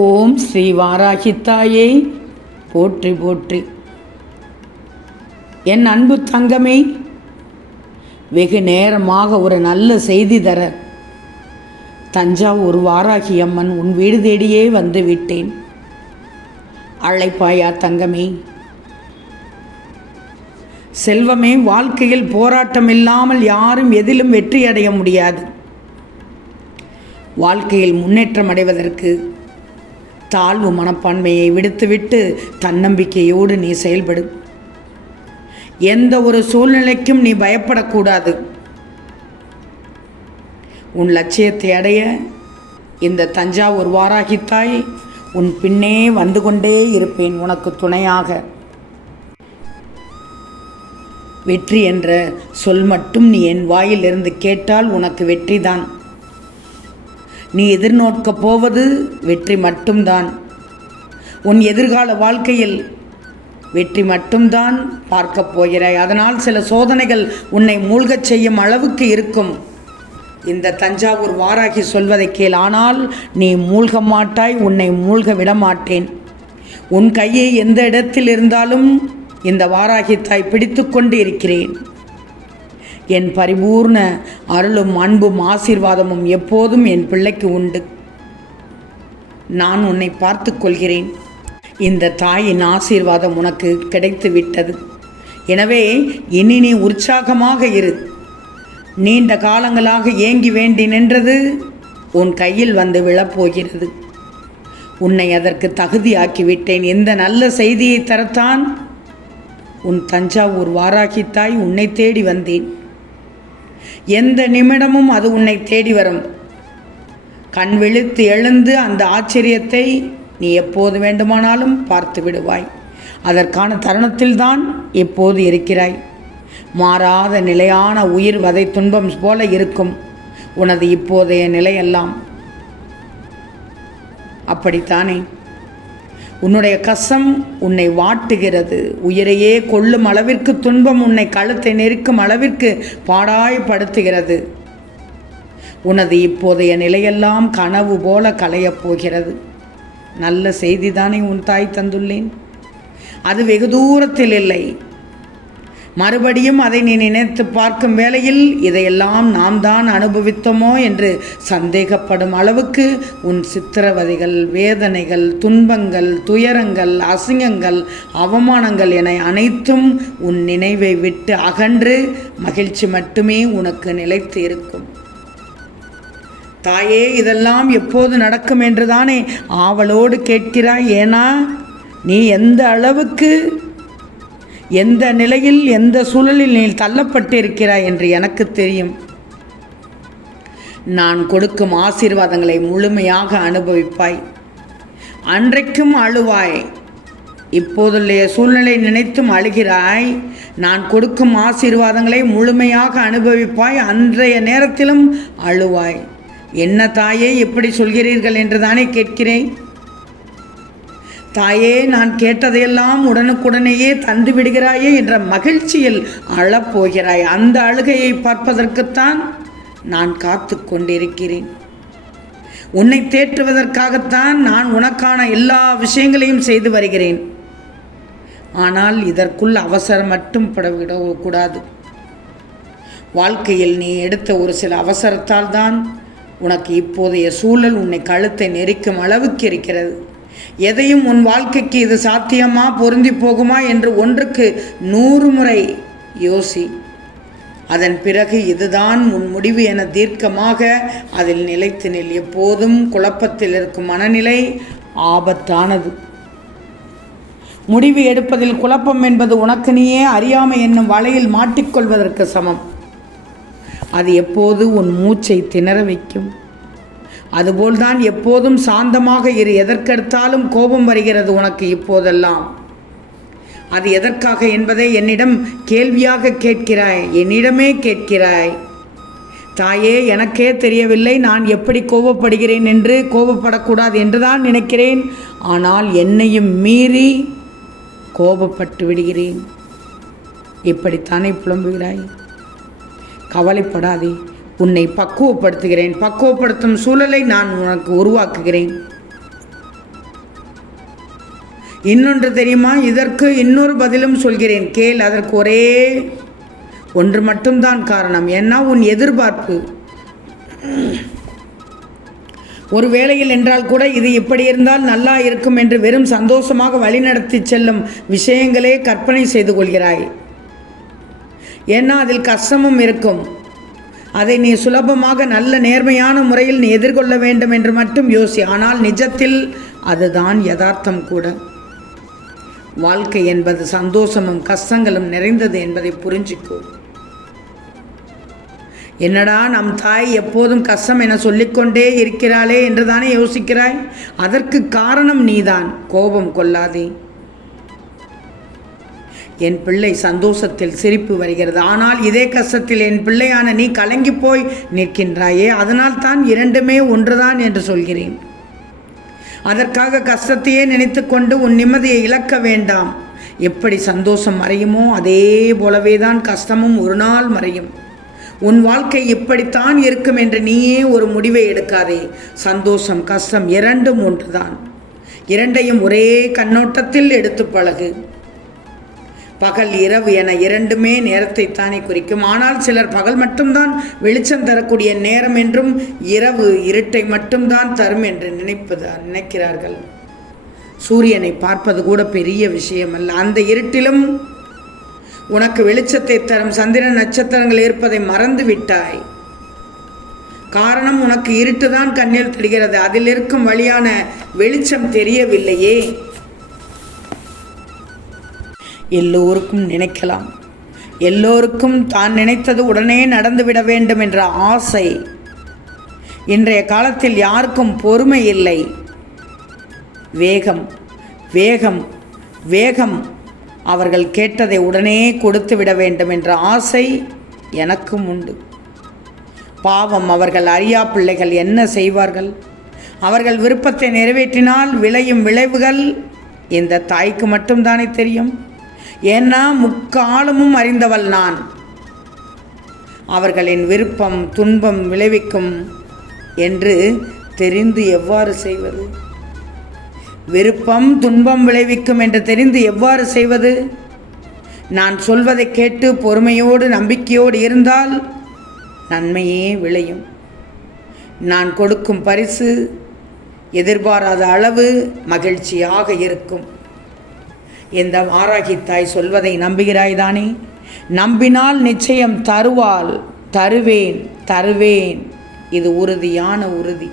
ஓம் ஸ்ரீ வாராகித்தாயை. போற்றி போற்றி. என் அன்பு தங்கமே வெகு நேரமாக ஒரு நல்ல செய்தி தர தஞ்சாவூர் வாராகி அம்மன் உன் வீடு தேடியே வந்து விட்டேன். அழைப்பாயா தங்கமே. செல்வமே வாழ்க்கையில் போராட்டம் இல்லாமல் யாரும் எதிலும் வெற்றி அடைய முடியாது. வாழ்க்கையில் முன்னேற்றம் அடைவதற்கு தாழ்வு மனப்பான்மையை விடுத்துவிட்டு தன்னம்பிக்கையோடு நீ செயல்படு. எந்த ஒரு சூழ்நிலைக்கும் நீ பயப்படக்கூடாது. உன் லட்சியத்தை அடைய இந்த தஞ்சாவூர் வாராகித்தாய் உன் பின்னே வந்து கொண்டே இருப்பேன் உனக்கு துணையாக. வெற்றி என்ற சொல் மட்டும் நீ என் வாயிலிருந்து கேட்டால் உனக்கு வெற்றிதான். நீ எதிர்நோக்கப் போவது வெற்றி மட்டும்தான். உன் எதிர்கால வாழ்க்கையில் வெற்றி மட்டும்தான் பார்க்கப் போகிறாய். அதனால் சில சோதனைகள் உன்னை மூழ்கச் செய்யும் அளவுக்கு இருக்கும். இந்த தஞ்சாவூர் வாராகி சொல்வதை கேள். ஆனால் நீ மூழ்க மாட்டாய் உன்னை மூழ்க விடமாட்டேன். உன் கையை எந்த இடத்தில் இருந்தாலும் இந்த வாராகி தாய் பிடித்து கொண்டு இருக்கிறேன். என் பரிபூர்ண அருளும் அன்பும் ஆசீர்வாதமும் எப்போதும் என் பிள்ளைக்கு உண்டு. நான் உன்னை பார்த்து கொள்கிறேன். இந்த தாயின் ஆசீர்வாதம் உனக்கு கிடைத்து விட்டது. எனவே இனி நீ உற்சாகமாக இரு. நீண்ட காலங்களாக ஏங்கி வேண்டி நின்றது உன் கையில் வந்து விழப்போகிறது. உன்னை அதற்கு தகுதியாக்கிவிட்டேன். இந்த எந்த நல்ல செய்தியை தரத்தான் உன் தஞ்சாவூர் வாராகி தாய் உன்னை தேடி வந்தேன். எந்த நிமிடமும் அது உன்னை தேடி வரும். கண் விழித்து எழுந்து அந்த ஆச்சரியத்தை நீ எப்போது வேண்டுமானாலும் பார்த்து விடுவாய். அதற்கான தருணத்தில்தான் எப்போது இருக்கிறாய். மாறாத நிலையான உயிர் வதை துன்பம் போல இருக்கும் உனது இப்போதைய நிலையெல்லாம். அப்படித்தானே? உன்னுடைய கசம் உன்னை வாட்டுகிறது. உயிரையே கொள்ளும் அளவிற்கு துன்பம் உன்னை கழுத்தை நெருக்கும் அளவிற்கு பாடாய்படுத்துகிறது உனது இப்போதைய நிலையெல்லாம் கனவு போல களையப் போகிறது. நல்ல செய்திதானே உன் தாய் தந்துள்ளேன். அது வெகு தூரத்தில் இல்லை. மறுபடியும் அதை நீ நினைத்து பார்க்கும் வேளையில் இதையெல்லாம் நாம் தான் அனுபவித்தோமோ என்று சந்தேகப்படும் அளவுக்கு உன் சித்திரவதைகள் வேதனைகள் துன்பங்கள் துயரங்கள் அசிங்கங்கள் அவமானங்கள் என அனைத்தும் உன் நினைவை விட்டு அகன்று மகிழ்ச்சி மட்டுமே உனக்கு நிலைத்து இருக்கும். தாயே இதெல்லாம் எப்போது நடக்கும் என்று தானே ஆவலோடு கேட்கிறாய்? ஏனா நீ எந்த அளவுக்கு எந்த நிலையில் எந்த சூழலில் நீ தள்ளப்பட்டிருக்கிறாய் என்று எனக்கு தெரியும். நான் கொடுக்கும் ஆசீர்வாதங்களை முழுமையாக அனுபவிப்பாய். அன்றைக்கும் அழுவாய். இப்போதுள்ள சூழ்நிலை நினைத்தும் அழுகிறாய். நான் கொடுக்கும் ஆசீர்வாதங்களை முழுமையாக அனுபவிப்பாய். அன்றைய நேரத்திலும் அழுவாய். என்ன தாயே எப்படி சொல்கிறீர்கள் என்று தானே கேட்கிறேன். தாயே நான் கேட்டதையெல்லாம் உடனுக்குடனேயே தந்து விடுகிறாயே என்ற மகிழ்ச்சியில் அழப்போகிறாய். அந்த அழுகையை பார்ப்பதற்குத்தான் நான் காத்து கொண்டிருக்கிறேன். உன்னை தேற்றுவதற்காகத்தான் நான் உனக்கான எல்லா விஷயங்களையும் செய்து வருகிறேன். ஆனால் இதற்குள் அவசரம் மட்டும் படவிடக்கூடாது. வாழ்க்கையில் நீ எடுத்த ஒரு சில அவசரத்தால் தான் உனக்கு இப்போதைய சூழல் உன்னை கழுத்தை நெரிக்கும் அளவுக்கு இருக்கிறது. எதையும் உன் வாழ்க்கைக்கு இது சாத்தியமா பொருந்தி போகுமா என்று ஒன்றுக்கு நூறு முறை யோசி. அதன் பிறகு இதுதான் உன் முடிவு என தீர்க்கமாக அதில் நிலைத்து நில். எப்போதும் குழப்பத்தில் இருக்கும் மனநிலை ஆபத்தானது. முடிவு எடுப்பதில் குழப்பம் என்பது உனக்கு நீயே அறியாமை என்னும் வலையில் மாட்டிக்கொள்வதற்கு சமம். அது எப்போது உன் மூச்சை திணற வைக்கும்? அதுபோல்தான் எப்போதும் சாந்தமாக இரு. எதற்கெடுத்தாலும் கோபம் வருகிறது உனக்கு இப்போதெல்லாம். அது எதற்காக என்பதை என்னிடம் கேள்வியாக கேட்கிறாய். என்னிடமே கேட்கிறாய். தாயே எனக்கே தெரியவில்லை. நான் எப்படி கோபப்படுகிறேன் என்று கோபப்படக்கூடாது என்றுதான் நினைக்கிறேன். ஆனால் என்னையும் மீறி கோபப்பட்டு விடுகிறேன். இப்படித்தானே புலம்புகிறாய்? கவலைப்படாதே. உன்னை பக்குவப்படுத்துகிறேன். பக்குவப்படுத்தும் சூழலை நான் உனக்கு உருவாக்குகிறேன். இன்னொன்று தெரியுமா? இதற்கு இன்னொரு பதிலும் சொல்கிறேன். கேள் அதற்கு ஒரே ஒன்று மட்டும்தான் காரணம். ஏன்னா உன் எதிர்பார்ப்பு. ஒரு வேளையில் என்றால் கூட இது இப்படி இருந்தால் நல்லா இருக்கும் என்று வெறும் சந்தோஷமாக வழிநடத்தி செல்லும் விஷயங்களே கற்பனை செய்து கொள்கிறாய். ஏன்னா அதில் கஷ்டமும் இருக்கும். அதை நீ சுலபமாக நல்ல நேர்மையான முறையில் நீ எதிர்கொள்ள வேண்டும் என்று மட்டும் யோசி. ஆனால் நிஜத்தில் அதுதான் யதார்த்தம் கூட. வாழ்க்கை என்பது சந்தோஷமும் கஷ்டங்களும் நிறைந்தது என்பதை புரிஞ்சுக்கோ. என்னடா நம் தாய் எப்போதும் கஷ்டம் என சொல்லிக்கொண்டே இருக்கிறாளே என்று தானே யோசிக்கிறாய்? அதற்கு காரணம் நீதான். கோபம் கொள்ளாதே. என் பிள்ளை சந்தோஷத்தில் சிரிப்பு வருகிறது. ஆனால் இதே கஷ்டத்தில் என் பிள்ளையான நீ கலங்கி போய் நிற்கின்றாயே அதனால் தான் இரண்டுமே ஒன்றுதான் என்று சொல்கிறேன். அதற்காக கஷ்டத்தையே நினைத்துக்கொண்டு உன் நிம்மதியை இழக்க வேண்டாம். எப்படி சந்தோஷம் மறையுமோ அதே போலவே தான் கஷ்டமும் ஒரு நாள் மறையும். உன் வாழ்க்கை இப்படித்தான் இருக்கும் என்று நீயே ஒரு முடிவை எடுக்காதே. சந்தோஷம் கஷ்டம் இரண்டும் ஒன்றுதான். இரண்டையும் ஒரே கண்ணோட்டத்தில் எடுத்து பழகு. பகல் இரவு என இரண்டுமே நேரத்தை தானே குறிக்கும். ஆனால் சிலர் பகல் மட்டும்தான் வெளிச்சம் தரக்கூடிய நேரம் என்றும் இரவு இருட்டை மட்டும்தான் தரும் என்று நினைப்பது நினைக்கிறார்கள். சூரியனை பார்ப்பது கூட பெரிய விஷயம் அல்ல அந்த இருட்டிலும் உனக்கு வெளிச்சத்தை தரும் சந்திர நட்சத்திரங்கள் இருப்பதை மறந்து விட்டாய் காரணம் உனக்கு இருட்டுதான் கண்ணில் தெரிகிறது. அதில் இருக்கும் வழியான வெளிச்சம் தெரியவில்லையே. எல்லோருக்கும் நினைக்கலாம். எல்லோருக்கும் தான் நினைத்தது உடனே நடந்துவிட வேண்டும் என்ற ஆசை. இன்றைய காலத்தில் யாருக்கும் பொறுமை இல்லை. வேகம் வேகம் வேகம் அவர்கள் கேட்டதை உடனே கொடுத்து விட வேண்டும் என்ற ஆசை எனக்கும் உண்டு. பாவம் அவர்கள் அறியா பிள்ளைகள் என்ன செய்வார்கள்? அவர்கள் விருப்பத்தை நிறைவேற்றினால் விளையும் விளைவுகள் இந்த தாய்க்கு மட்டும்தானே தெரியும்? ஏன்னா முக்காலமும் அறிந்தவள் நான். அவர்களின் விருப்பம் துன்பம் விளைவிக்கும் என்று தெரிந்து எவ்வாறு செய்வது? விருப்பம் துன்பம் விளைவிக்கும் என்று தெரிந்து எவ்வாறு செய்வது? நான் சொல்வதை கேட்டு பொறுமையோடு நம்பிக்கையோடு இருந்தால் நன்மையே விளையும். நான் கொடுக்கும் பரிசு எதிர்பாராத அளவு மகிழ்ச்சியாக இருக்கும். இந்த ஆராகி தாய் சொல்வதை நம்புகிறாய் தானே? நம்பினால் நிச்சயம் தருவாள். தருவேன் தருவேன். இது உறுதியான உறுதி.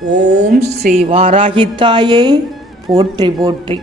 ஓம் ஸ்ரீ வாராகித்தாயே. போற்றி போற்றி.